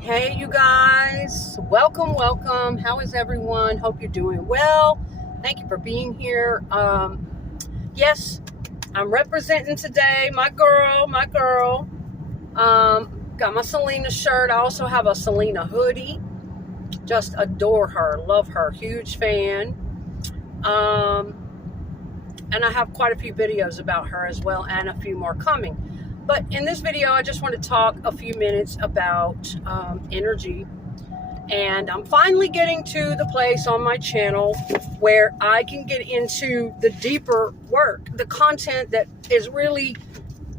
Hey, you guys, welcome. How is everyone? Hope you're doing well. Thank you for being here. Yes, I'm representing today. My girl. Got my Selena shirt. I also have a Selena hoodie. Just adore her, love her, huge fan. Um, and I have quite a few videos about her as well, and a few more coming. But in this video, I just want to talk a few minutes about energy. And I'm finally getting to the place on my channel where I can get into the deeper work, the content that is really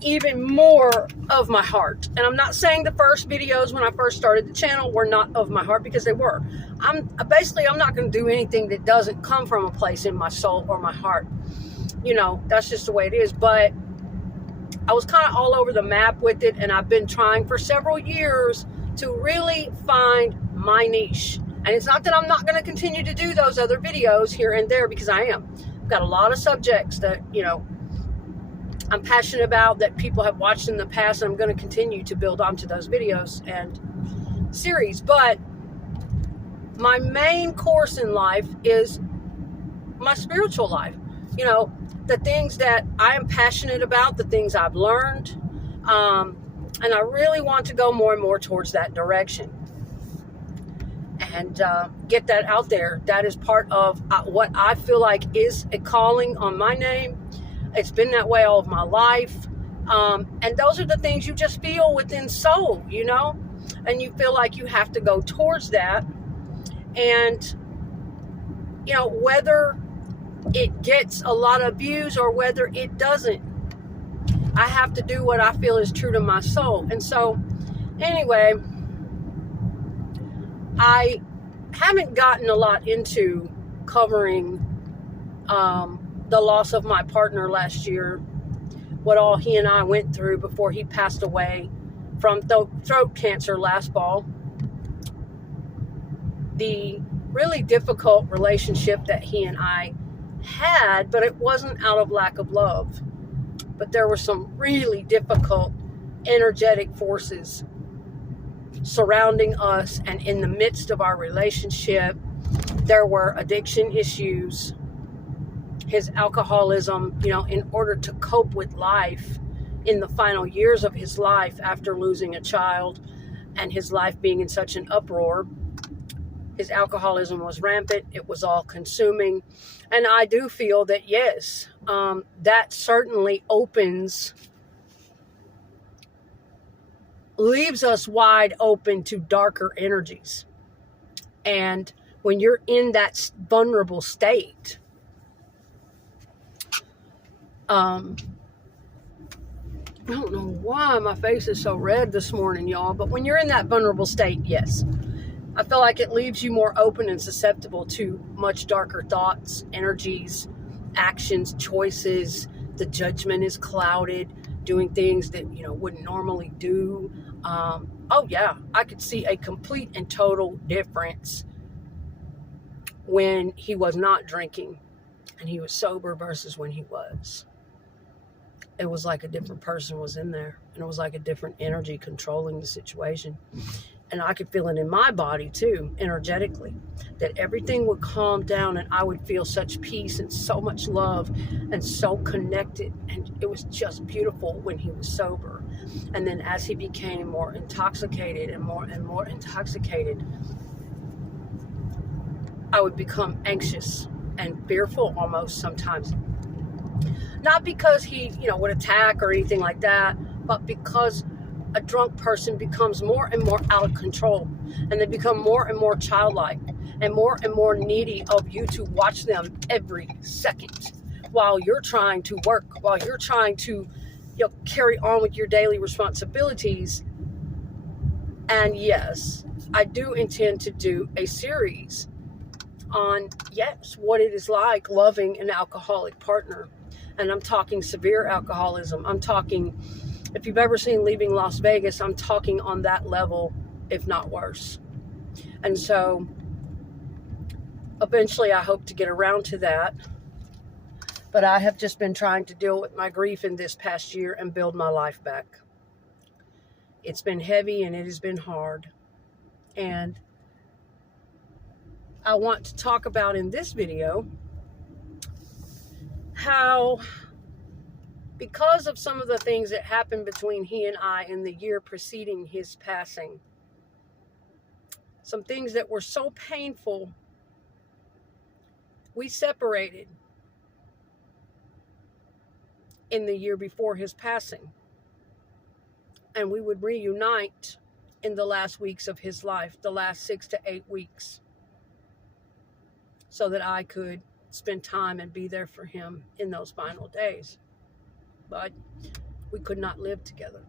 even more of my heart. And I'm not saying the first videos when I first started the channel were not of my heart, because they were. I'm not going to do anything that doesn't come from a place in my soul or my heart. You know, that's just the way it is. But I was kind of all over the map with it, and I've been trying for several years to really find my niche. And it's not that I'm not going to continue to do those other videos here and there, because I am. I've got a lot of subjects that, I'm passionate about, that people have watched in the past, and I'm going to continue to build onto those videos and series. But my main course in life is my spiritual life. The things that I am passionate about, the things I've learned, and I really want to go more and more towards that direction and get that out there. That is part of what I feel like is a calling on my name. It's been that way all of my life, and those are the things you just feel within soul, and you feel like you have to go towards that. And whether it gets a lot of views or whether it doesn't, I have to do what I feel is true to my soul. And so anyway, I haven't gotten a lot into covering the loss of my partner last year, what all he and I went through before he passed away from throat cancer last fall, the really difficult relationship that he and I had, but it wasn't out of lack of love. But there were some really difficult energetic forces surrounding us, and in the midst of our relationship, there were addiction issues, his alcoholism, in order to cope with life in the final years of his life after losing a child and his life being in such an uproar. His alcoholism was rampant. It was all consuming. And I do feel that, yes, that certainly leaves us wide open to darker energies. And when you're in that vulnerable state, I don't know why my face is so red this morning, y'all, but when you're in that vulnerable state, yes, I feel like it leaves you more open and susceptible to much darker thoughts, energies, actions, choices. The judgment is clouded, doing things that, wouldn't normally do. I could see a complete and total difference when he was not drinking and he was sober versus when he was. It was like a different person was in there, and it was like a different energy controlling the situation. And I could feel it in my body too, energetically, that everything would calm down and I would feel such peace and so much love and so connected. And it was just beautiful when he was sober. And then as he became more intoxicated and more intoxicated, I would become anxious and fearful almost sometimes. Not because he, would attack or anything like that, but because a drunk person becomes more and more out of control, and they become more and more childlike and more needy of you to watch them every second while you're trying to work, while you're trying to carry on with your daily responsibilities. And yes, I do intend to do a series on, what it is like loving an alcoholic partner. And I'm talking severe alcoholism. I'm talking, if you've ever seen Leaving Las Vegas, I'm talking on that level, if not worse. And so eventually I hope to get around to that. But I have just been trying to deal with my grief in this past year and build my life back. It's been heavy and it has been hard. And I want to talk about in this video how, because of some of the things that happened between he and I in the year preceding his passing, some things that were so painful, we separated in the year before his passing. And we would reunite in the last weeks of his life, the last 6 to 8 weeks, so that I could spend time and be there for him in those final days. But we could not live together.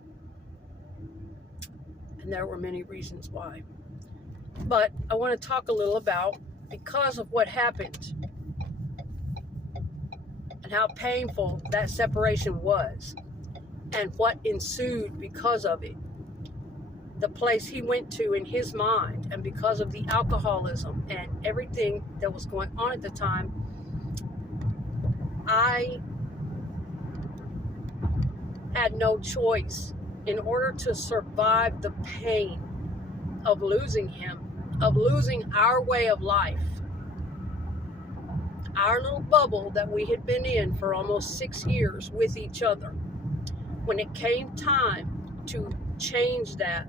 And there were many reasons why. But I want to talk a little about, because of what happened and how painful that separation was and what ensued because of it, the place he went to in his mind, and because of the alcoholism and everything that was going on at the time, I had no choice in order to survive the pain of losing him, of losing our way of life, our little bubble that we had been in for almost 6 years with each other. When it came time to change that,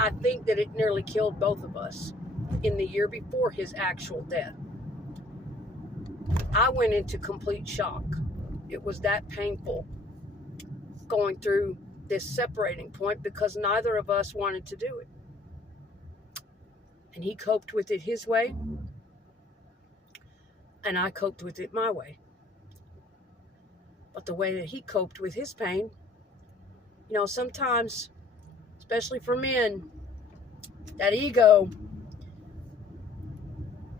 I think that it nearly killed both of us in the year before his actual death. I went into complete shock. It was that painful going through this separating point, because neither of us wanted to do it. And he coped with it his way, and I coped with it my way. But the way that he coped with his pain, sometimes, especially for men, that ego,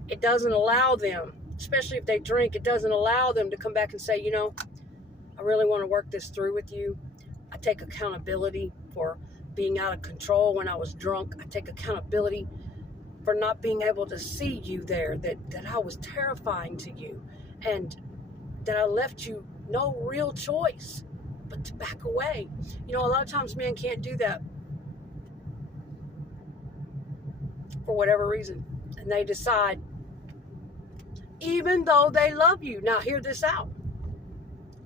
it doesn't allow them, especially if they drink, it doesn't allow them to come back and say, I really want to work this through with you. I take accountability for being out of control when I was drunk. I take accountability for not being able to see you there, that I was terrifying to you, and that I left you no real choice but to back away. A lot of times men can't do that for whatever reason. And they decide, even though they love you, now hear this out.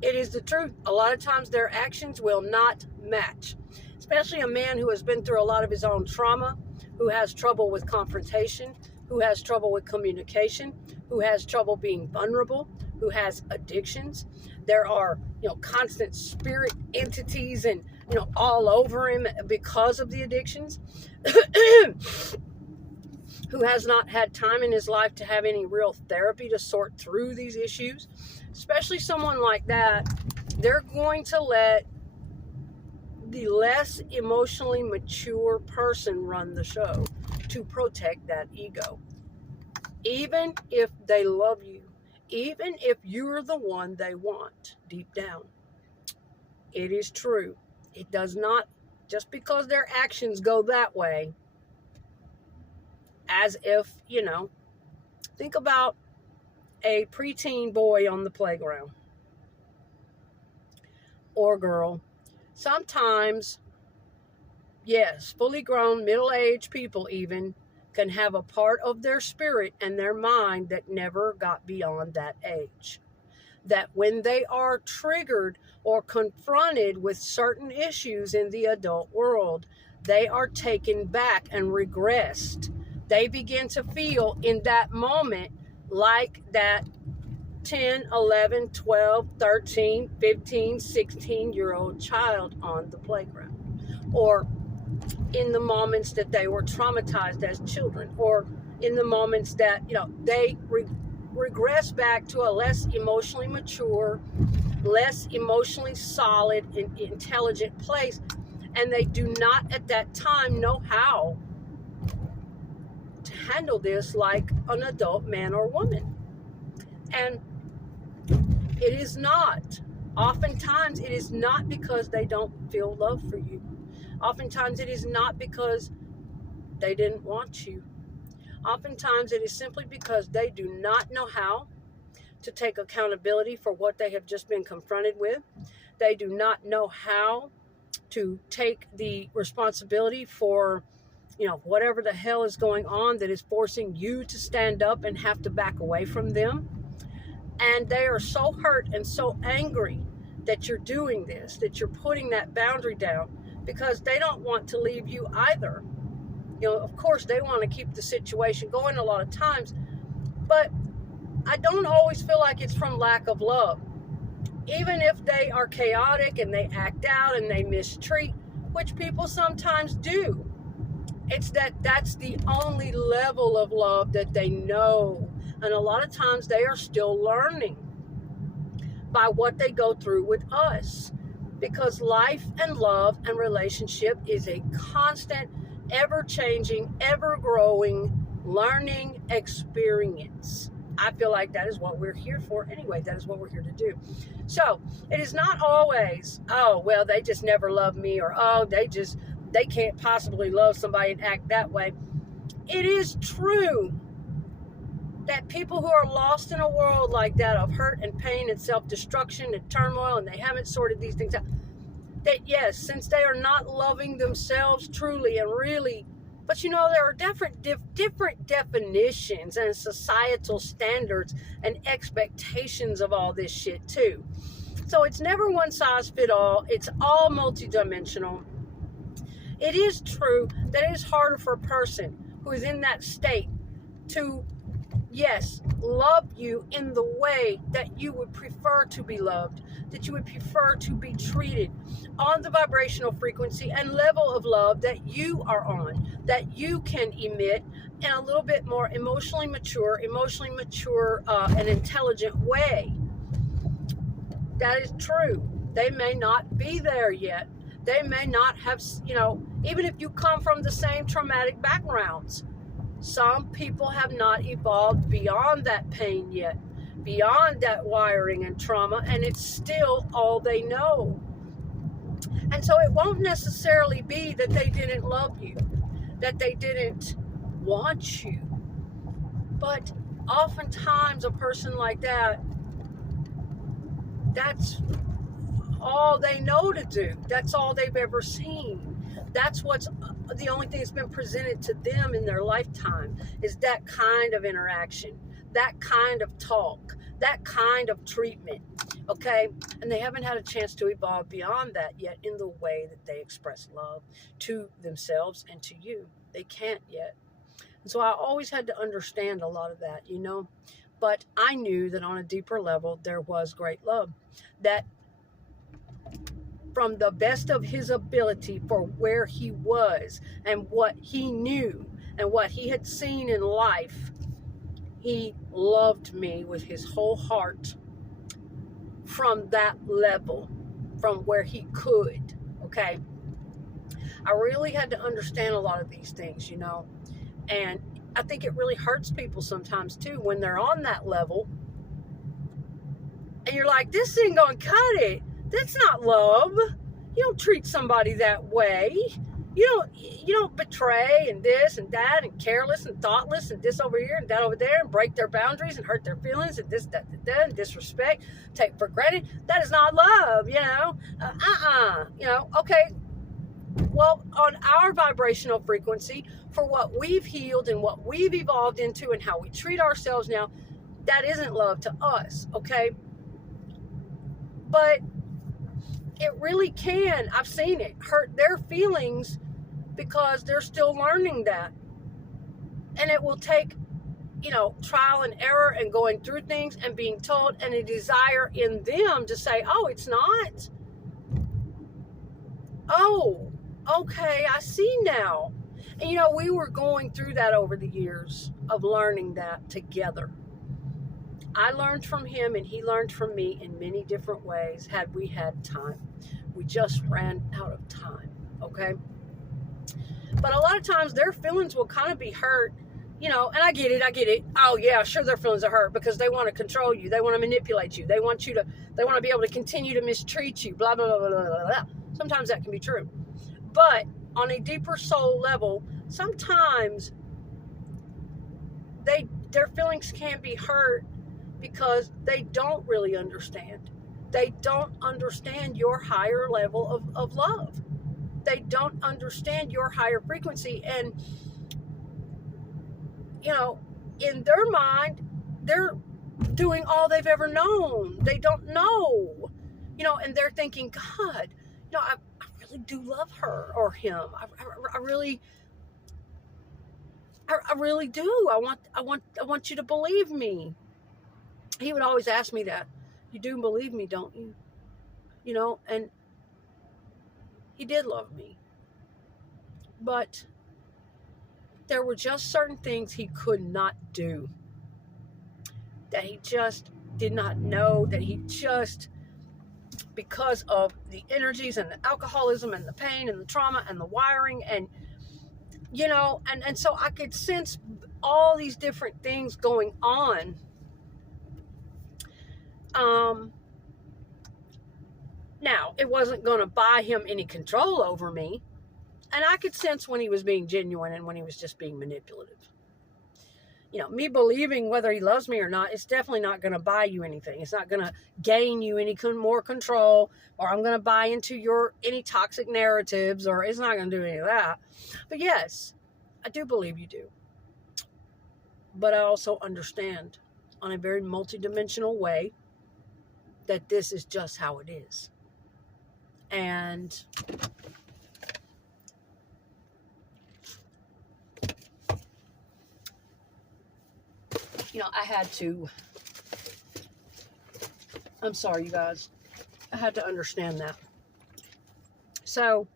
It is the truth. A lot of times their actions will not match, especially a man who has been through a lot of his own trauma, who has trouble with confrontation, who has trouble with communication, who has trouble being vulnerable, who has addictions. There are, constant spirit entities and, all over him because of the addictions. Who has not had time in his life to have any real therapy to sort through these issues. Especially someone like that, they're going to let the less emotionally mature person run the show to protect that ego. Even if they love you, even if you're the one they want deep down. It is true. It does not, just because their actions go that way, as if, think about a preteen boy on the playground or girl. Sometimes, yes, fully grown, middle-aged people even can have a part of their spirit and their mind that never got beyond that age. That when they are triggered or confronted with certain issues in the adult world, they are taken back and regressed. They begin to feel in that moment like that 10, 11, 12, 13, 15, 16-year-old child on the playground. Or in the moments that they were traumatized as children. Or in the moments that, they regress back to a less emotionally mature, less emotionally solid and intelligent place. And they do not at that time know how to handle this like an adult man or woman. And it is not, oftentimes it is not because they don't feel love for you. Oftentimes it is not because they didn't want you. Oftentimes it is simply because they do not know how to take accountability for what they have just been confronted with. They do not know how to take the responsibility for whatever the hell is going on that is forcing you to stand up and have to back away from them. And they are so hurt and so angry that you're doing this, that you're putting that boundary down, because they don't want to leave you either. Of course, they want to keep the situation going a lot of times, but I don't always feel like it's from lack of love. Even if they are chaotic and they act out and they mistreat, which people sometimes do, it's that's the only level of love that they know. And a lot of times they are still learning by what they go through with us, because life and love and relationship is a constant, ever-changing, ever-growing learning experience. I feel like that is what we're here for anyway. That is what we're here to do. So it is not always, oh, well, they just never love me, or, oh, they can't possibly love somebody and act that way. It is true that people who are lost in a world like that of hurt and pain and self-destruction and turmoil, and they haven't sorted these things out, that yes, since they are not loving themselves truly and really, but there are different definitions and societal standards and expectations of all this shit too. So it's never one size fit all. It's all multidimensional. It is true that it is harder for a person who is in that state to, yes, love you in the way that you would prefer to be loved, that you would prefer to be treated on the vibrational frequency and level of love that you are on, that you can emit in a little bit more emotionally mature and intelligent way. That is true. They may not be there yet. They may not have, even if you come from the same traumatic backgrounds, some people have not evolved beyond that pain yet, beyond that wiring and trauma, and it's still all they know. And so it won't necessarily be that they didn't love you, that they didn't want you. But oftentimes a person like that, that's all they know to do. That's all they've ever seen. That's what's the only thing that's been presented to them in their lifetime, is that kind of interaction, that kind of talk, that kind of treatment, okay? And they haven't had a chance to evolve beyond that yet in the way that they express love to themselves and to you. They can't yet. And so I always had to understand a lot of that, But I knew that on a deeper level, there was great love. That from the best of his ability for where he was and what he knew and what he had seen in life, he loved me with his whole heart from that level, from where he could, okay? I really had to understand a lot of these things, and I think it really hurts people sometimes too when they're on that level and you're like, this ain't gonna cut it. That's not love. You don't treat somebody that way. You don't betray and this and that and careless and thoughtless and this over here and that over there and break their boundaries and hurt their feelings and this, that, and disrespect, take for granted. That is not love, okay. Well, on our vibrational frequency, for what we've healed and what we've evolved into and how we treat ourselves now, that isn't love to us, okay? But it really can, I've seen it, hurt their feelings because they're still learning that. And it will take, trial and error and going through things and being told, and a desire in them to say, oh, it's not. Oh, okay, I see now. And we were going through that over the years of learning that together. I learned from him and he learned from me in many different ways had we had time. We just ran out of time, okay? But a lot of times their feelings will kind of be hurt, and I get it. Oh yeah, sure, their feelings are hurt because they want to control you. They want to manipulate you. They want to be able to continue to mistreat you, blah, blah, blah, blah, blah, blah. Sometimes that can be true. But on a deeper soul level, sometimes their feelings can be hurt because they don't really understand. They don't understand your higher level of love. They don't understand your higher frequency. And, you know, in their mind, they're doing all they've ever known. They don't know, you know, and they're thinking, God, you know, I really do love her or him. I really do. I want you to believe me. He would always ask me that. You do believe me, don't you? You know, and he did love me. But there were just certain things he could not do. That he just did not know, that he just, because of the energies and the alcoholism and the pain and the trauma and the wiring and, you know, and so I could sense all these different things going on. Now, it wasn't going to buy him any control over me. And I could sense when he was being genuine and when he was just being manipulative. You know, me believing whether he loves me or not, it's definitely not going to buy you anything. It's not going to gain you any more control, or I'm going to buy into any toxic narratives, or it's not going to do any of that. But yes, I do believe you do. But I also understand on a very multidimensional way that this is just how it is. And you know, I'm sorry, you guys. I had to understand that. So,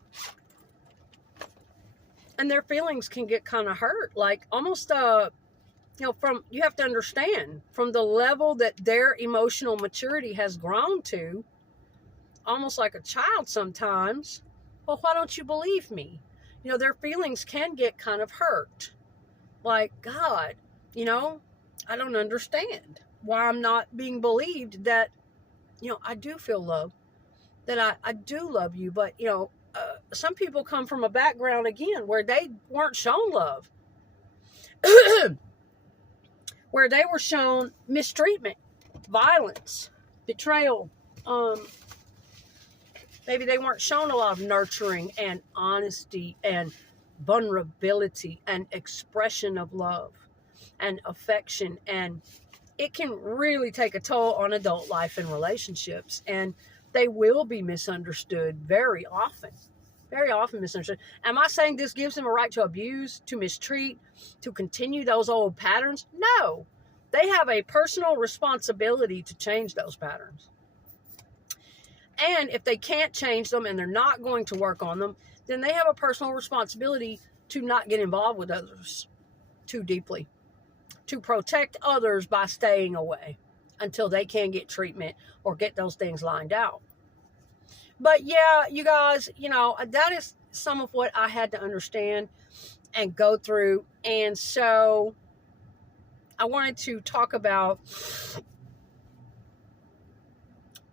and their feelings can get kind of hurt. Like almost, you know, you have to understand from the level that their emotional maturity has grown to, almost like a child sometimes. Well, why don't you believe me? You know, their feelings can get kind of hurt. Like, God, you know, I don't understand why I'm not being believed that, you know, I do feel love, that I do love you. But, you know, some people come from a background, again, where they weren't shown love, where they were shown mistreatment, violence, betrayal. Maybe they weren't shown a lot of nurturing and honesty and vulnerability and expression of love and affection. And it can really take a toll on adult life and relationships. And they will be misunderstood very often. Very often misunderstood. Am I saying this gives them a right to abuse, to mistreat, to continue those old patterns? No. They have a personal responsibility to change those patterns. And if they can't change them and they're not going to work on them, then they have a personal responsibility to not get involved with others too deeply, to protect others by staying away until they can get treatment or get those things lined out. But yeah, you guys, you know, that is some of what I had to understand and go through. And so I wanted to talk about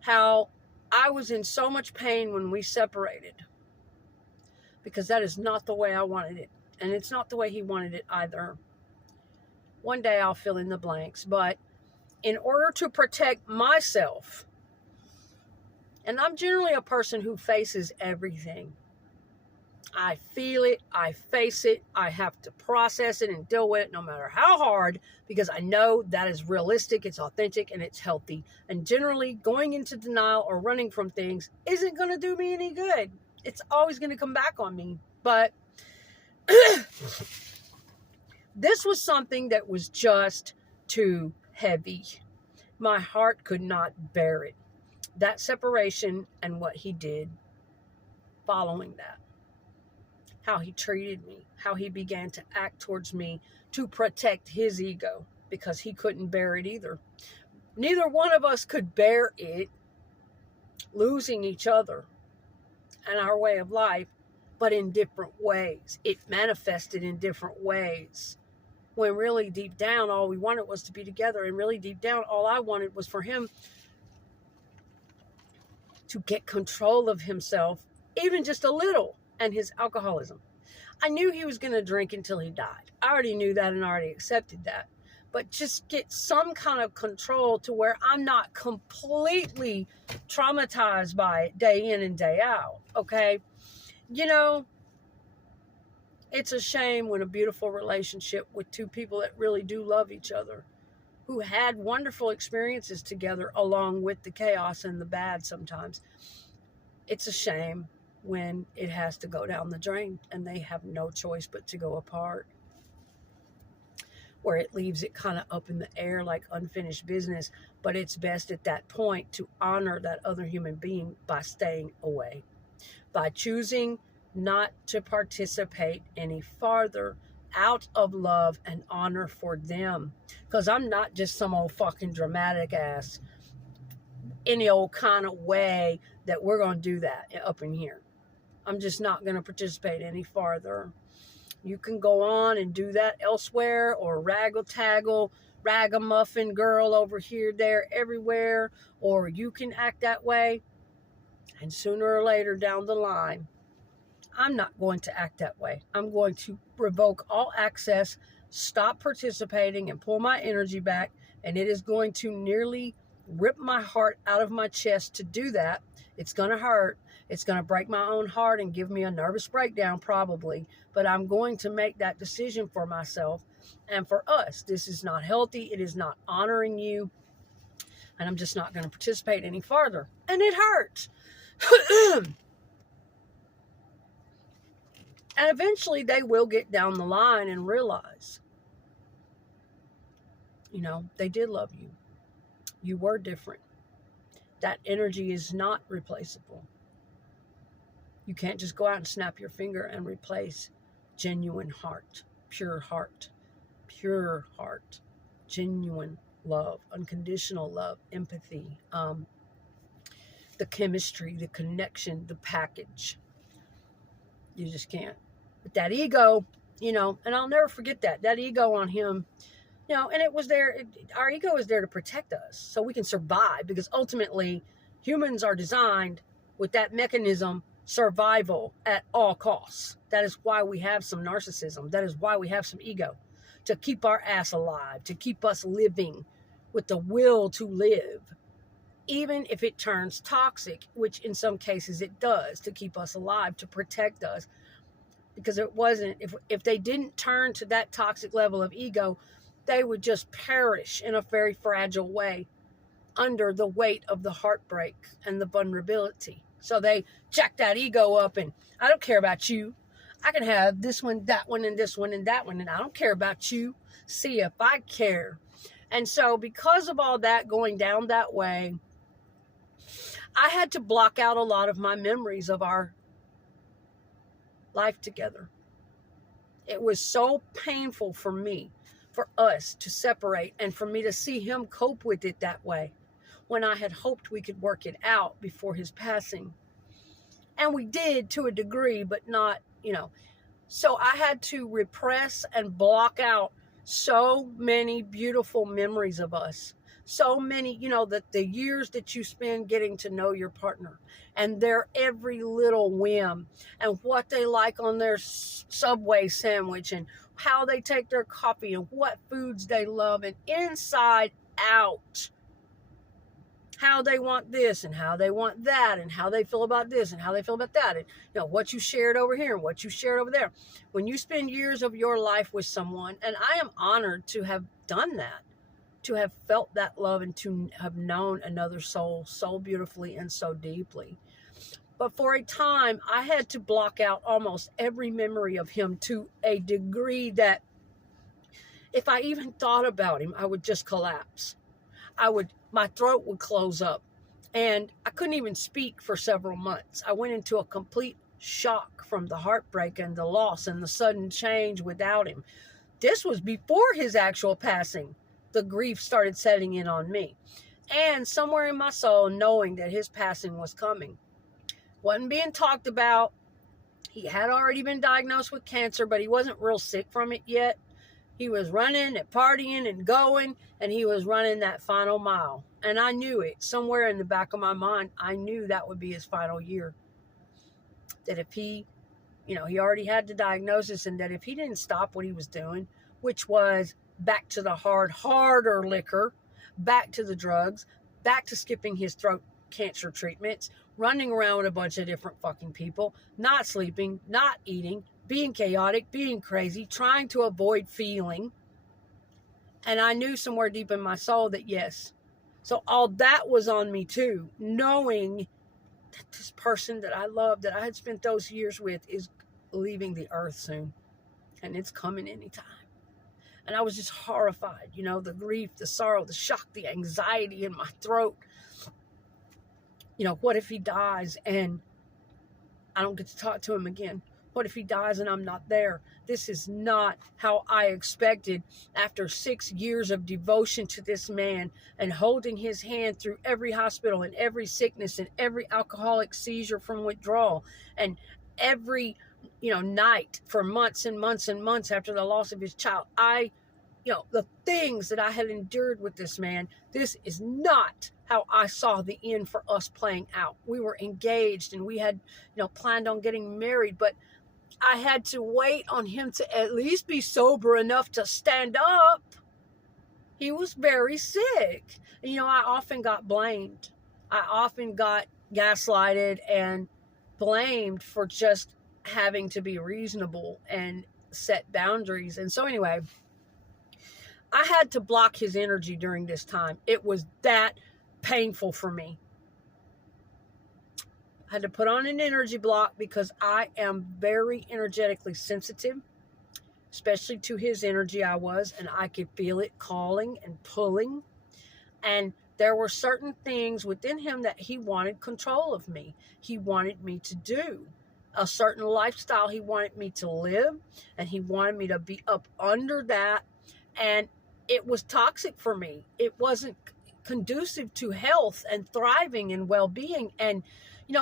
how I was in so much pain when we separated, because that is not the way I wanted it. And it's not the way he wanted it either. One day I'll fill in the blanks. But in order to protect myself, and I'm generally a person who faces everything. I feel it, I face it, I have to process it and deal with it no matter how hard, because I know that is realistic, it's authentic, and it's healthy. And generally, going into denial or running from things isn't going to do me any good. It's always going to come back on me. But this was something that was just too heavy. My heart could not bear it. That separation and what he did following that. How he treated me, how he began to act towards me to protect his ego, because he couldn't bear it either. Neither one of us could bear it, losing each other and our way of life, but in different ways. It manifested in different ways. When really deep down, all we wanted was to be together. And really deep down, all I wanted was for him to get control of himself, even just a little, and his alcoholism. I knew he was going to drink until he died. I already knew that and already accepted that. But just get some kind of control to where I'm not completely traumatized by it day in and day out, okay? You know, it's a shame when a beautiful relationship with two people that really do love each other, who had wonderful experiences together along with the chaos and the bad sometimes, it's a shame when it has to go down the drain and they have no choice but to go apart, where it leaves it kind of up in the air like unfinished business. But it's best at that point to honor that other human being by staying away, by choosing not to participate any farther out of love and honor for them. Because I'm not just some old fucking dramatic ass, any old kind of way that we're going to do that up in here. I'm just not going to participate any farther. You can go on and do that elsewhere, or raggle-taggle, ragamuffin girl over here, there, everywhere, or you can act that way. And sooner or later down the line, I'm not going to act that way. I'm going to revoke all access, stop participating, and pull my energy back. And it is going to nearly rip my heart out of my chest to do that. It's going to hurt. It's going to break my own heart and give me a nervous breakdown probably. But I'm going to make that decision for myself and for us. This is not healthy. It is not honoring you. And I'm just not going to participate any farther. And it hurts. And eventually they will get down the line and realize, you know, they did love you. You were different. That energy is not replaceable. You can't just go out and snap your finger and replace genuine heart, pure heart, genuine love, unconditional love, empathy, the chemistry, the connection, the package. You just can't. But that ego, you know, and I'll never forget that ego on him, you know, and it was there. Our ego is there to protect us so we can survive, because ultimately humans are designed with that mechanism, survival at all costs. That is why we have some narcissism. That is why we have some ego, to keep our ass alive, to keep us living with the will to live, even if it turns toxic, which in some cases it does, to keep us alive, to protect us. Because it wasn't, if they didn't turn to that toxic level of ego, they would just perish in a very fragile way under the weight of the heartbreak and the vulnerability. So they jack that ego up, and I don't care about you. I can have this one, that one, and this one, and that one, and I don't care about you. See if I care. And so because of all that going down that way, I had to block out a lot of my memories of our life together. It was so painful for me, for us to separate, and for me to see him cope with it that way, when I had hoped we could work it out before his passing. And we did to a degree, but not, you know. So I had to repress and block out so many beautiful memories of us. So many, you know, that the years that you spend getting to know your partner, and their every little whim, and what they like on their Subway sandwich, and how they take their coffee, and what foods they love, and inside out, how they want this and how they want that, and how they feel about this and how they feel about that, and you know, what you shared over here and what you shared over there. When you spend years of your life with someone, and I am honored to have done that, to have felt that love, and to have known another soul so beautifully and so deeply. But for a time, I had to block out almost every memory of him, to a degree that if I even thought about him, I would just collapse. My throat would close up, and I couldn't even speak for several months. I went into a complete shock from the heartbreak and the loss and the sudden change without him. This was before his actual passing. The grief started setting in on me, and somewhere in my soul, knowing that his passing was coming. Wasn't being talked about. He had already been diagnosed with cancer, but he wasn't real sick from it yet. He was running and partying and going, and he was running that final mile. And I knew it. Somewhere in the back of my mind, I knew that would be his final year. That if he, you know, he already had the diagnosis, and that if he didn't stop what he was doing, which was back to the harder liquor, back to the drugs, back to skipping his throat cancer treatments, running around with a bunch of different fucking people, not sleeping, not eating, being chaotic, being crazy, trying to avoid feeling. And I knew somewhere deep in my soul that yes. So all that was on me too, knowing that this person that I loved, that I had spent those years with, is leaving the earth soon. And it's coming anytime. And I was just horrified, the grief, the sorrow, the shock, the anxiety in my throat. What if he dies and I don't get to talk to him again? What if he dies and I'm not there? This is not how I expected after 6 years of devotion to this man and holding his hand through every hospital and every sickness and every alcoholic seizure from withdrawal and every, night for months and months and months after the loss of his child. The things that I had endured with this man, this is not how I saw the end for us playing out. We were engaged and we had, planned on getting married, but I had to wait on him to at least be sober enough to stand up. He was very sick. And, I often got blamed. I often got gaslighted and blamed for just having to be reasonable and set boundaries. And so anyway, I had to block his energy during this time. It was that painful for me. I had to put on an energy block because I am very energetically sensitive, especially to his energy. And I could feel it calling and pulling. And there were certain things within him that he wanted control of me. He wanted me to do a certain lifestyle. He wanted me to live, and he wanted me to be up under that. And it was toxic for me. It wasn't conducive to health and thriving and well-being. And,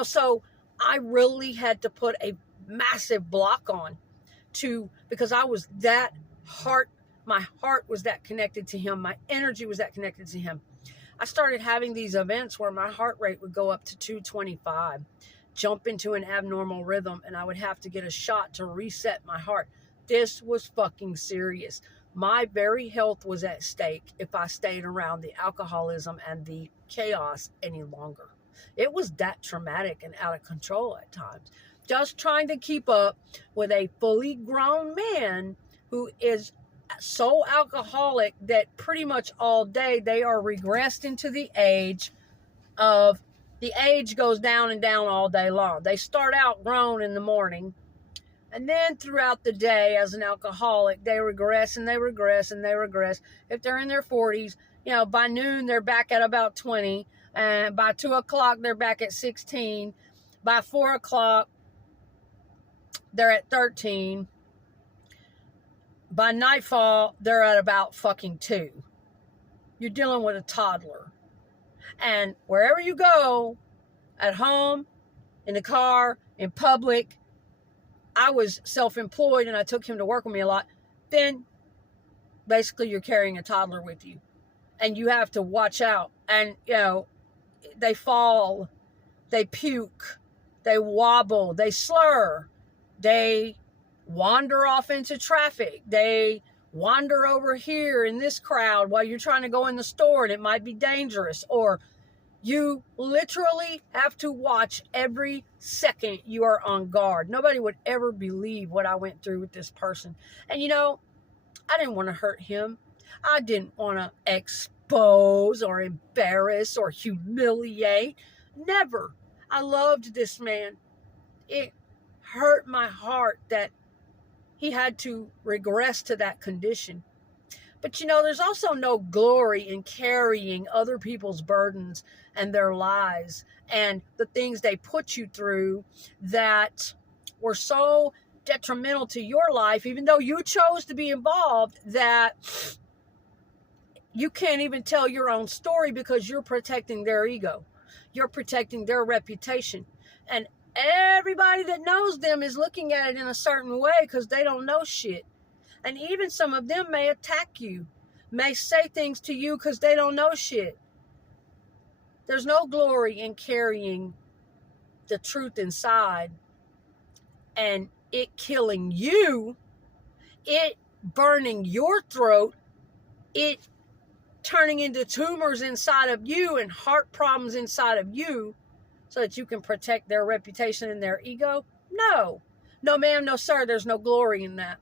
so I really had to put a massive block on because I was that my heart was that connected to him. My energy was that connected to him. I started having these events where my heart rate would go up to 225, jump into an abnormal rhythm, and I would have to get a shot to reset my heart. This was fucking serious. My very health was at stake if I stayed around the alcoholism and the chaos any longer. It was that traumatic and out of control at times. Just trying to keep up with a fully grown man who is so alcoholic that pretty much all day they are regressed into the age goes down and down all day long. They start out grown in the morning, and then throughout the day as an alcoholic, they regress and they regress and they regress. If they're in their 40s, by noon, they're back at about 20. And by 2 o'clock, they're back at 16. By 4 o'clock, they're at 13. By nightfall, they're at about fucking 2. You're dealing with a toddler. And wherever you go, at home, in the car, in public, I was self-employed and I took him to work with me a lot. Then basically you're carrying a toddler with you and you have to watch out. And, they fall, they puke, they wobble, they slur, they wander off into traffic. They wander over here in this crowd while you're trying to go in the store and it might be dangerous. Or you literally have to watch every second you are on guard. Nobody would ever believe what I went through with this person. And I didn't want to hurt him. I didn't want to expose or embarrass or humiliate. Never. I loved this man. It hurt my heart that he had to regress to that condition. But there's also no glory in carrying other people's burdens and their lies and the things they put you through that were so detrimental to your life, even though you chose to be involved, that you can't even tell your own story because you're protecting their ego. You're protecting their reputation. And everybody that knows them is looking at it in a certain way because they don't know shit. And even some of them may attack you, may say things to you because they don't know shit. There's no glory in carrying the truth inside and it killing you, it burning your throat, it turning into tumors inside of you and heart problems inside of you so that you can protect their reputation and their ego? No. No, ma'am, no, sir. There's no glory in that.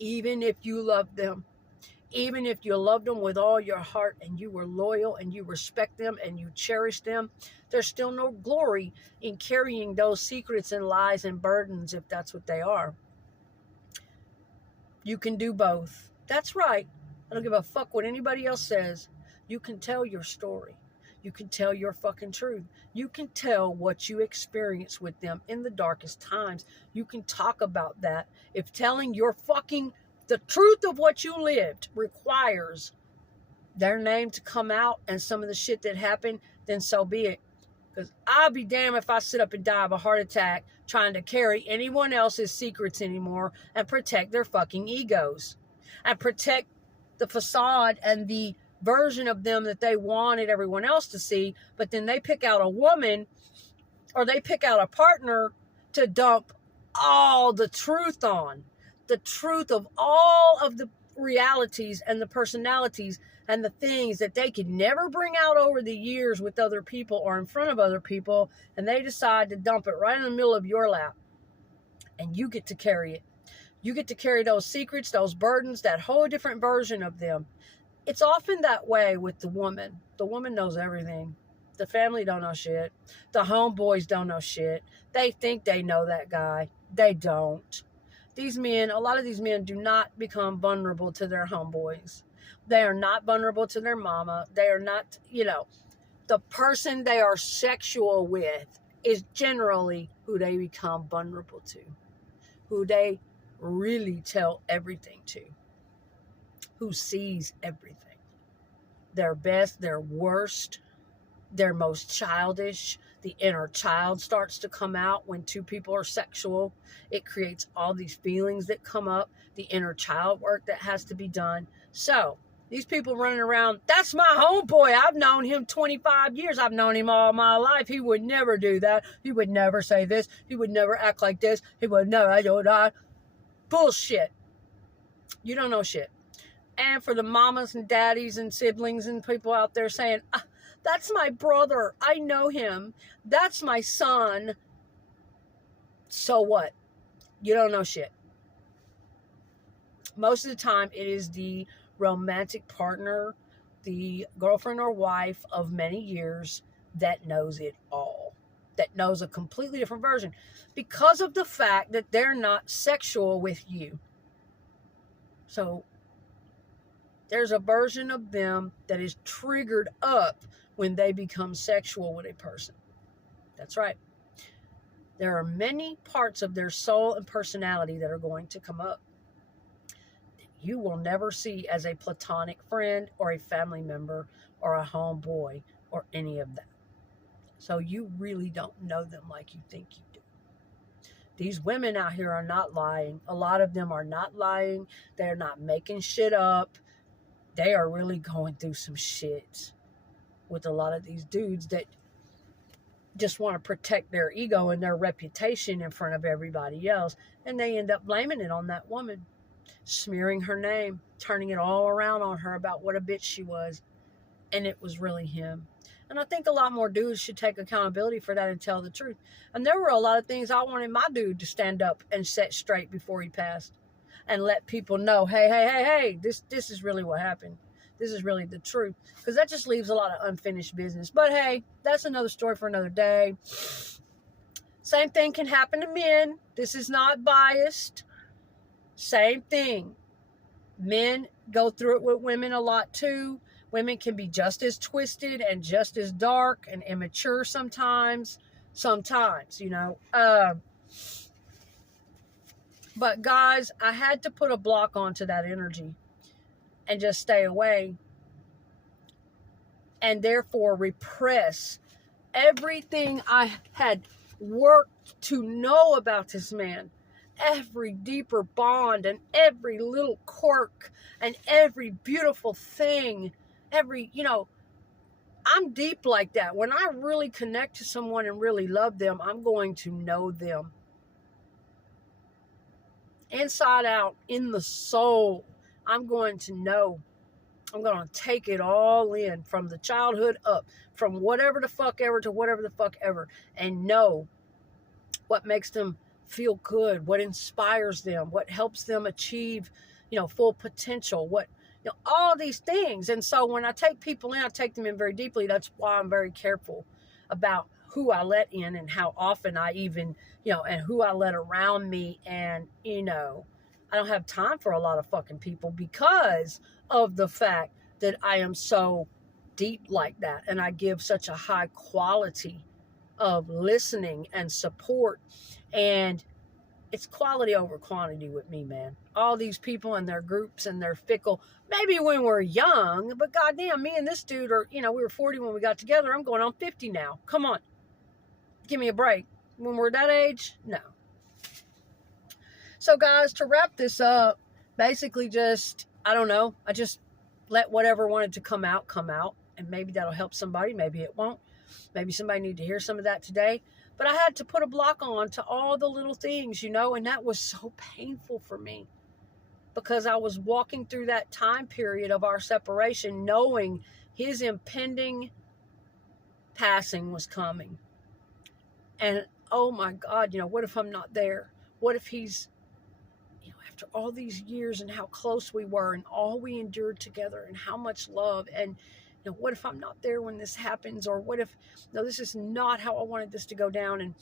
Even if you love them, even if you loved them with all your heart and you were loyal and you respect them and you cherish them, there's still no glory in carrying those secrets and lies and burdens if that's what they are. You can do both. That's right. I don't give a fuck what anybody else says. You can tell your story. You can tell your fucking truth. You can tell what you experience with them in the darkest times. You can talk about that. If telling your fucking the truth of what you lived requires their name to come out and some of the shit that happened, then so be it. Because I'll be damned if I sit up and die of a heart attack trying to carry anyone else's secrets anymore and protect their fucking egos. And protect the facade and the version of them that they wanted everyone else to see, but then they pick out a woman or they pick out a partner to dump all the truth on. The truth of all of the realities and the personalities and the things that they could never bring out over the years with other people or in front of other people, and they decide to dump it right in the middle of your lap. And you get to carry it. You get to carry those secrets, those burdens, that whole different version of them. It's often that way with the woman. The woman knows everything. The family don't know shit. The homeboys don't know shit. They think they know that guy. They don't. These men, a lot of these men do not become vulnerable to their homeboys. They are not vulnerable to their mama. They are not, the person they are sexual with is generally who they become vulnerable to, who they really tell everything to, who sees everything. Their best, their worst, their most childish. The inner child starts to come out when two people are sexual. It creates all these feelings that come up, the inner child work that has to be done. So these people running around, that's my homeboy. I've known him 25 years. I've known him all my life. He would never do that. He would never say this. He would never act like this. He would never. Bullshit. You don't know shit. And for the mamas and daddies and siblings and people out there saying, that's my brother. I know him. That's my son. So what? You don't know shit. Most of the time, it is the romantic partner, the girlfriend or wife of many years that knows it all. That knows a completely different version. Because of the fact that they're not sexual with you. So there's a version of them that is triggered up when they become sexual with a person. That's right. There are many parts of their soul and personality that are going to come up that you will never see as a platonic friend or a family member or a homeboy or any of that. So you really don't know them like you think you do. These women out here are not lying. A lot of them are not lying. They're not making shit up. They are really going through some shit with a lot of these dudes that just want to protect their ego and their reputation in front of everybody else. And they end up blaming it on that woman, smearing her name, turning it all around on her about what a bitch she was. And it was really him. And I think a lot more dudes should take accountability for that and tell the truth. And there were a lot of things I wanted my dude to stand up and set straight before he passed. And let people know, hey, this is really what happened. This is really the truth. Because that just leaves a lot of unfinished business. But hey, that's another story for another day. Same thing can happen to men. This is not biased. Same thing. Men go through it with women a lot too. Women can be just as twisted and just as dark and immature sometimes. But guys, I had to put a block onto that energy and just stay away. And therefore repress everything I had worked to know about this man. Every deeper bond and every little quirk and every beautiful thing. I'm deep like that. When I really connect to someone and really love them, I'm going to know them. Inside out, in the soul, I'm going to know I'm going to take it all in from the childhood up, from whatever the fuck ever to whatever the fuck ever, and know what makes them feel good, what inspires them, what helps them achieve, full potential, all these things. And so when I take people in, I take them in very deeply. That's why I'm very careful about who I let in and how often I even, and who I let around me. And, I don't have time for a lot of fucking people because of the fact that I am so deep like that. And I give such a high quality of listening and support. And it's quality over quantity with me, man. All these people and their groups and their fickle, maybe when we're young, but goddamn, me and this dude are, we were 40 when we got together. I'm going on 50 now. Come on. Give me a break. When we're that age, no. So guys, to wrap this up, basically just, I don't know. I just let whatever wanted to come out. And maybe that'll help somebody. Maybe it won't. Maybe somebody needed to hear some of that today. But I had to put a block on to all the little things, and that was so painful for me because I was walking through that time period of our separation knowing his impending passing was coming. And, oh my God, what if I'm not there? What if he's, after all these years and how close we were and all we endured together and how much love, and what if I'm not there when this happens? Or what if, no, this is not how I wanted this to go down? And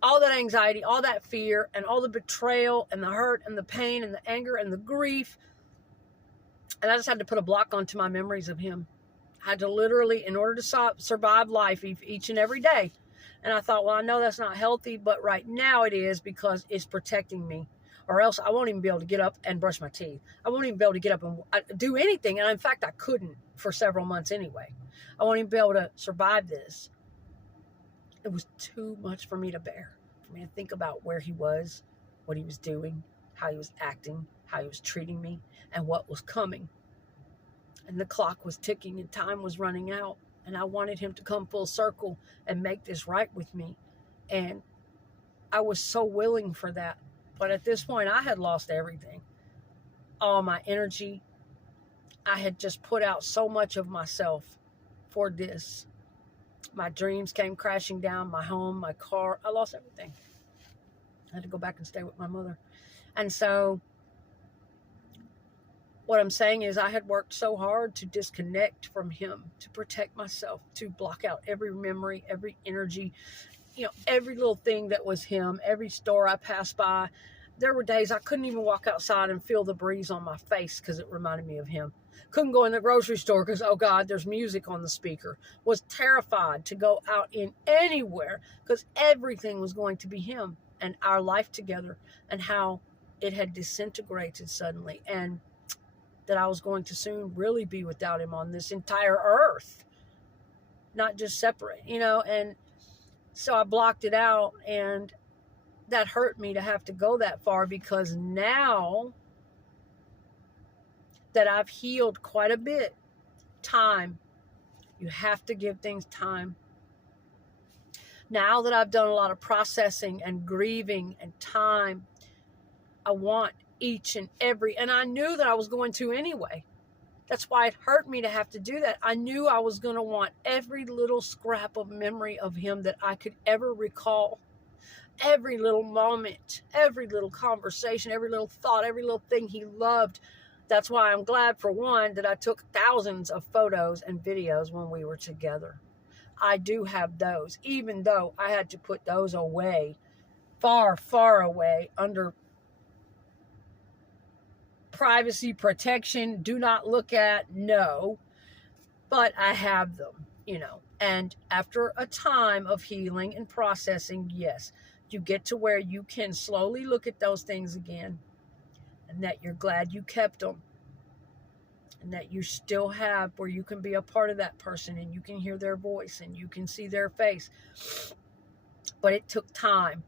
all that anxiety, all that fear, and all the betrayal and the hurt and the pain and the anger and the grief. And I just had to put a block onto my memories of him. I had to literally, in order to survive life each and every day. And I thought, well, I know that's not healthy, but right now it is because it's protecting me. Or else I won't even be able to get up and brush my teeth. I won't even be able to get up and do anything. And in fact, I couldn't for several months anyway. I won't even be able to survive this. It was too much for me to bear. For me to think about where he was, what he was doing, how he was acting, how he was treating me, and what was coming. And the clock was ticking and time was running out. And I wanted him to come full circle and make this right with me. And I was so willing for that. But at this point, I had lost everything. All my energy. I had just put out so much of myself for this. My dreams came crashing down. My home, my car. I lost everything. I had to go back and stay with my mother. And so what I'm saying is I had worked so hard to disconnect from him, to protect myself, to block out every memory, every energy, every little thing that was him, every store I passed by. There were days I couldn't even walk outside and feel the breeze on my face because it reminded me of him. Couldn't go in the grocery store because, oh God, there's music on the speaker. Was terrified to go out in anywhere because everything was going to be him and our life together and how it had disintegrated suddenly and that I was going to soon really be without him on this entire earth. Not just separate, and so I blocked it out, and that hurt me to have to go that far because now that I've healed quite a bit, time. You have to give things time. Now that I've done a lot of processing and grieving and time, I want each and every, and I knew that I was going to anyway. That's why it hurt me to have to do that. I knew I was going to want every little scrap of memory of him that I could ever recall. Every little moment, every little conversation, every little thought, every little thing he loved. That's why I'm glad, for one, that I took thousands of photos and videos when we were together. I do have those, even though I had to put those away, far, far away, under privacy protection, do not look at, no, but I have them, and after a time of healing and processing, yes, you get to where you can slowly look at those things again, and that you're glad you kept them, and that you still have where you can be a part of that person, and you can hear their voice, and you can see their face, but it took time.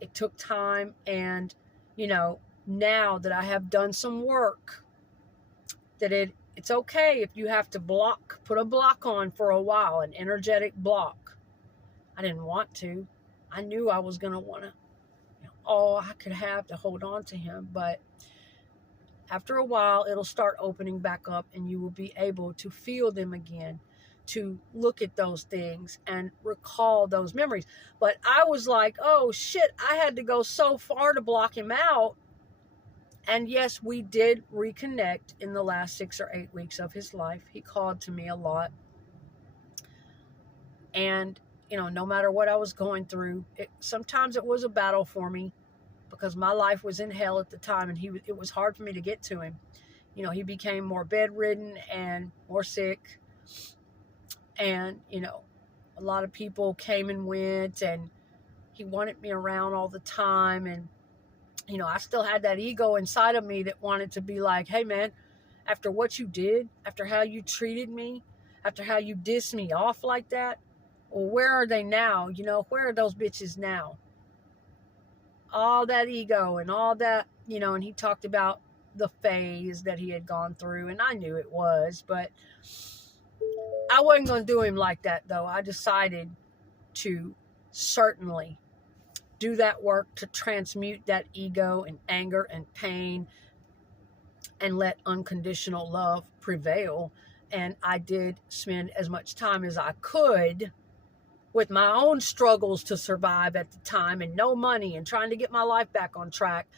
It took time, and, now that I have done some work, that it's okay if you have to put a block on for a while, an energetic block. I didn't want to. I knew I was going to want to, all I could have to hold on to him. But After a while, it'll start opening back up and you will be able to feel them again, to look at those things and recall those memories. But I was like, oh shit, I had to go so far to block him out. And yes, we did reconnect in the last 6 or 8 weeks of his life. He called to me a lot. And, no matter what I was going through, sometimes it was a battle for me because my life was in hell at the time, and it was hard for me to get to him. He became more bedridden and more sick. And, a lot of people came and went, and he wanted me around all the time. And, I still had that ego inside of me that wanted to be like, hey, man, after what you did, after how you treated me, after how you dissed me off like that, well, where are they now? Where are those bitches now? All that ego and all that, and he talked about the phase that he had gone through, and I knew it was, but I wasn't going to do him like that, though. I decided to certainly do that work to transmute that ego and anger and pain and let unconditional love prevail. And I did spend as much time as I could with my own struggles to survive at the time, and no money, and trying to get my life back on track.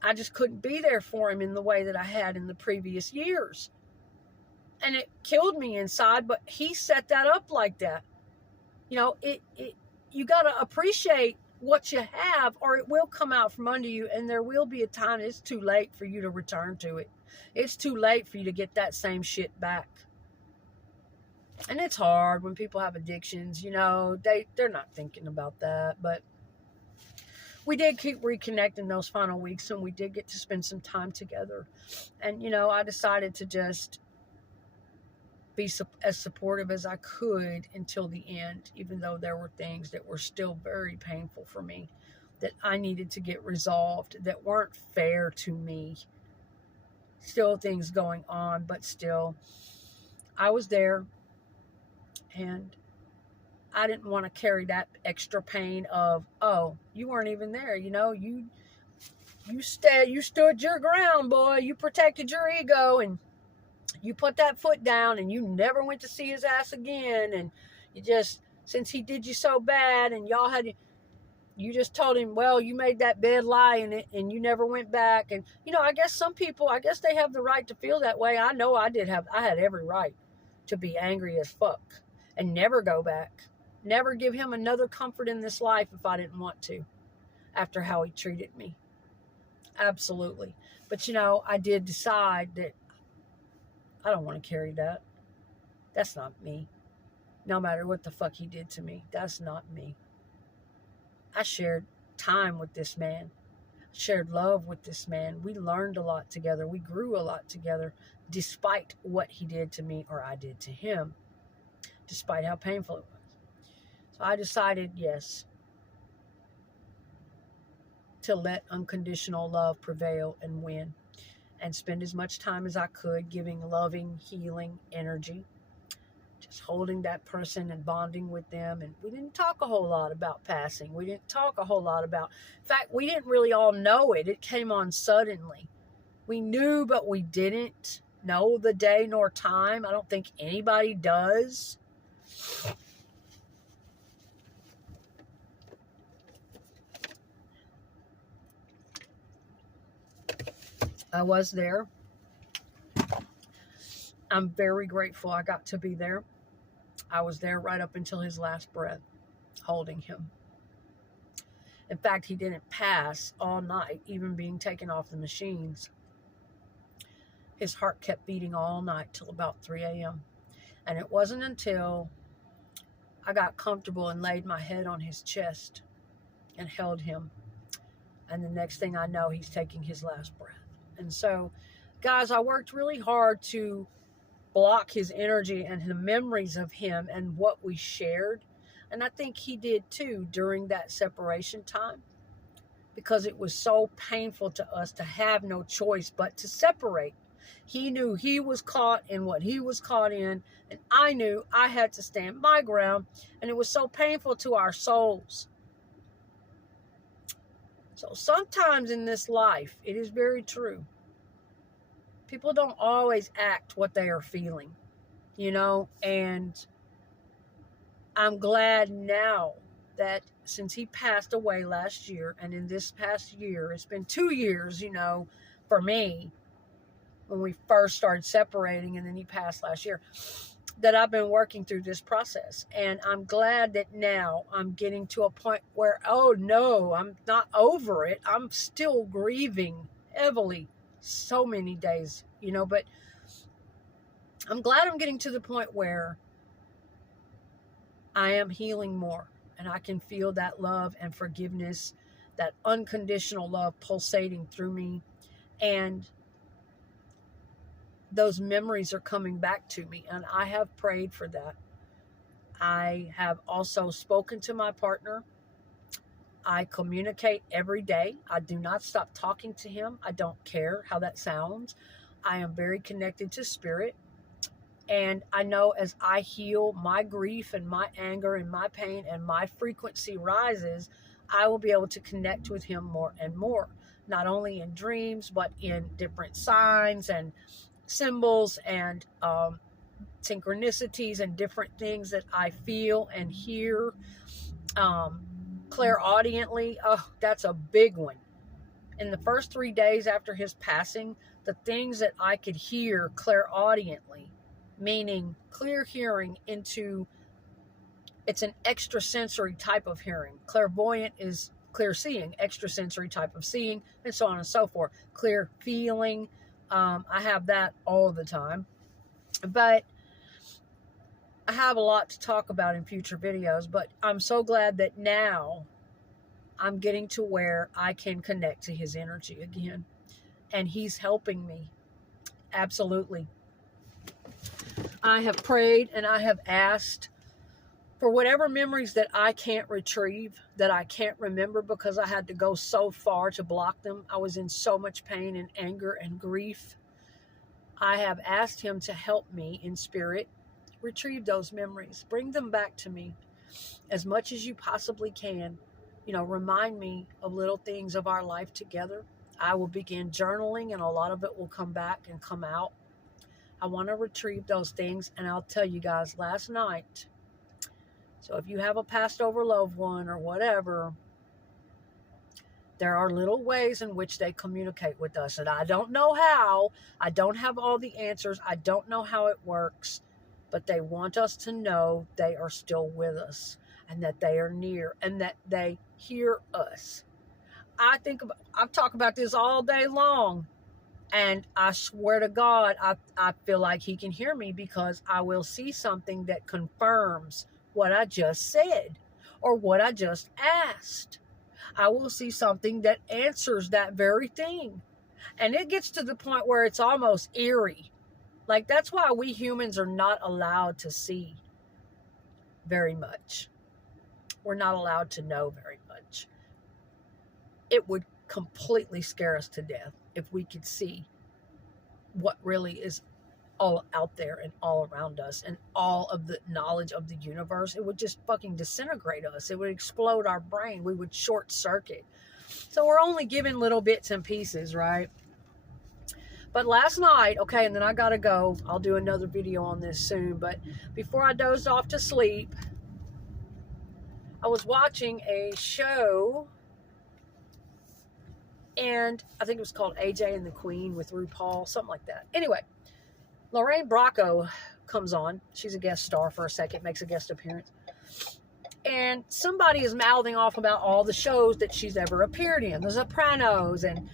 I just couldn't be there for him in the way that I had in the previous years. And it killed me inside, but he set that up like that. You got to appreciate what you have, or it will come out from under you, and there will be a time it's too late for you to return to it. It's too late for you to get that same shit back. And it's hard when people have addictions, they're not thinking about that. But we did keep reconnecting those final weeks, and we did get to spend some time together. And, I decided to just be as supportive as I could until the end, even though there were things that were still very painful for me that I needed to get resolved, that weren't fair to me. Still things going on, but still, I was there. And I didn't want to carry that extra pain of, oh, you weren't even there. You stood your ground, boy. You protected your ego, and you put that foot down, and you never went to see his ass again. And since he did you so bad, and you just told him, well, you made that bed lie in it, and you never went back. And, I guess some people, they have the right to feel that way. I know I had every right to be angry as fuck. And never go back. Never give him another comfort in this life if I didn't want to, after how he treated me. Absolutely. But, I did decide that I don't want to carry that. That's not me. No matter what the fuck he did to me, that's not me. I shared time with this man. Shared love with this man. We learned a lot together. We grew a lot together, despite what he did to me or I did to him. Despite how painful it was. So I decided, yes, to let unconditional love prevail and win, and spend as much time as I could giving loving, healing energy, just holding that person and bonding with them. And we didn't talk a whole lot about passing. We didn't talk a whole lot about, in fact, we didn't really all know it. It came on suddenly. We knew, but we didn't know the day nor time. I don't think anybody does. I was there. I'm very grateful I got to be there. I was there right up until his last breath, holding him. In fact, he didn't pass all night, even being taken off the machines. His heart kept beating all night till about 3 a.m. And it wasn't until I got comfortable and laid my head on his chest and held him. And the next thing I know, he's taking his last breath. And so, guys, I worked really hard to block his energy and the memories of him and what we shared. And I think he did too during that separation time, because it was so painful to us to have no choice but to separate. He knew he was caught in what he was caught in, and I knew I had to stand my ground, and it was so painful to our souls. So sometimes in this life, it is very true. people don't always act what they are feeling, you know, and I'm glad now that since he passed away last year, and in this past year, it's been 2 years, you know, for me, when we first started separating, and then he passed last year, that I've been working through this process. And I'm glad that now I'm getting to a point where, oh no, I'm not over it. I'm still grieving heavily so many days, you know, but I'm glad I'm getting to the point where I am healing more, and I can feel that love and forgiveness, that unconditional love pulsating through me. And those memories are coming back to me, and I have prayed for that. I have also spoken to my partner. I communicate every day. I do not stop talking to him. I don't care how that sounds. I am very connected to spirit. And I know as I heal my grief and my anger and my pain and my frequency rises, I will be able to connect with him more and more, not only in dreams, but in different signs and symbols and synchronicities and different things that I feel and hear clairaudiently. Oh, that's a big one. In the first 3 days after his passing, the things that I could hear clairaudiently, meaning clear hearing into, it's an extrasensory type of hearing. Clairvoyant is clear seeing, extrasensory type of seeing, and so on and so forth. Clear feeling, I have that all the time. But I have a lot to talk about in future videos, but I'm so glad that now I'm getting to where I can connect to his energy again. And he's helping me. Absolutely. I have prayed and I have asked for whatever memories that I can't retrieve, that I can't remember because I had to go so far to block them. I was in so much pain and anger and grief. I have asked him to help me in spirit retrieve those memories. Bring them back to me as much as you possibly can. You know, remind me of little things of our life together. I will begin journaling, and a lot of it will come back and come out. I want to retrieve those things, and I'll tell you guys, last night, so if you have a passed over loved one or whatever, there are little ways in which they communicate with us, and I don't know how. I don't have all the answers. I don't know how it works, but they want us to know they are still with us, and that they are near, and that they hear us. I've talked about this all day long, and I swear to God, I feel like he can hear me, because I will see something that confirms what I just said or what I just asked. I will see something that answers that very thing. And it gets to the point where it's almost eerie. Like, that's why we humans are not allowed to see very much. We're not allowed to know very much. It would completely scare us to death if we could see what really is all out there and all around us and all of the knowledge of the universe. It would just fucking disintegrate us. It would explode our brain. We would short circuit. So we're only given little bits and pieces, right? But last night, okay, and then I gotta go. I'll do another video on this soon. But before I dozed off to sleep, I was watching a show, and I think it was called AJ and the Queen with RuPaul, something like that. Anyway, Lorraine Bracco comes on. She's a guest star for a second, makes a guest appearance. And somebody is mouthing off about all the shows that she's ever appeared in. The Sopranos and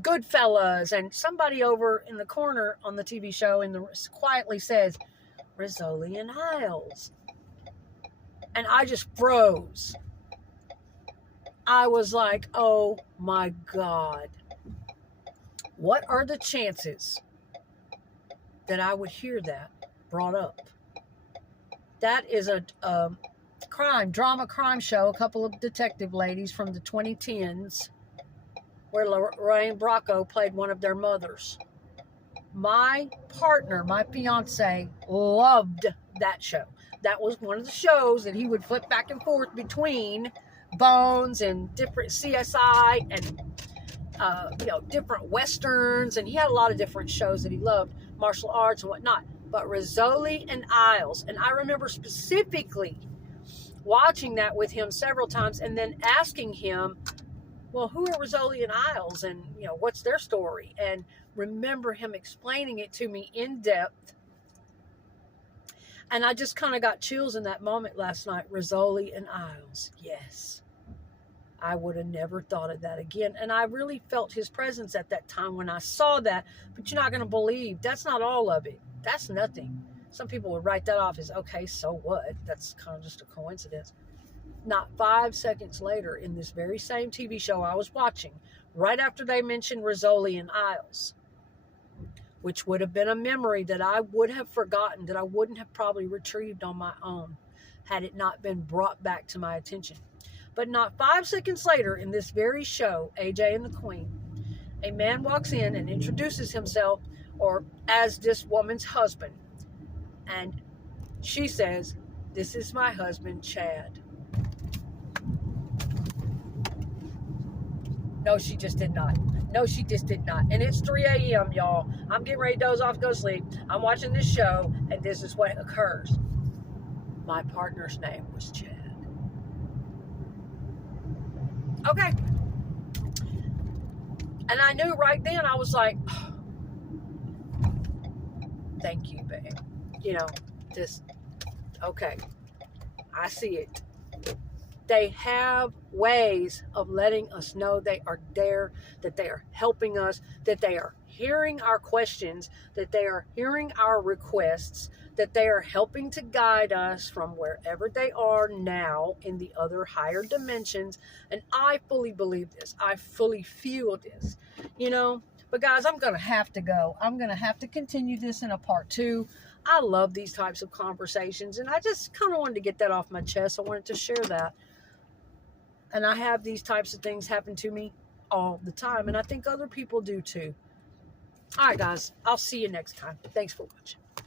Goodfellas. And somebody over in the corner on the TV show quietly says, Rizzoli and Isles. And I just froze. I was like, oh my God. What are the chances that I would hear that brought up? That is a drama crime show, a couple of detective ladies from the 2010s, where Lorraine Bracco played one of their mothers. My partner, my fiance, loved that show. That was one of the shows that he would flip back and forth between Bones and different CSI, and different Westerns, and he had a lot of different shows that he loved, martial arts and whatnot. But Rizzoli and Isles, and I remember specifically watching that with him several times and then asking him, well, who are Rizzoli and Isles, and what's their story? And remember him explaining it to me in depth. And I just kind of got chills in that moment last night. Rizzoli and Isles. Yes. I would have never thought of that again. And I really felt his presence at that time when I saw that. But you're not going to believe, that's not all of it. That's nothing. Some people would write that off as, okay, so what? That's kind of just a coincidence. Not 5 seconds later, in this very same TV show I was watching, right after they mentioned Rizzoli and Isles, which would have been a memory that I would have forgotten, that I wouldn't have probably retrieved on my own had it not been brought back to my attention. But not 5 seconds later, in this very show, AJ and the Queen, a man walks in and introduces himself or as this woman's husband. And she says, "This is my husband, Chad." No, she just did not. No, she just did not. And it's 3 a.m., y'all. I'm getting ready to doze off, go to sleep. I'm watching this show, and this is what occurs. My partner's name was Chad. Okay. And I knew right then, I was like, oh, thank you, babe. Okay. I see it. They have ways of letting us know they are there, that they are helping us, that they are hearing our questions, that they are hearing our requests, that they are helping to guide us from wherever they are now in the other higher dimensions. And I fully believe this. I fully feel this, But guys, I'm going to have to go. I'm going to have to continue this in a part 2. I love these types of conversations, and I just kind of wanted to get that off my chest. I wanted to share that. And I have these types of things happen to me all the time, and I think other people do too. All right, guys, I'll see you next time. Thanks for watching.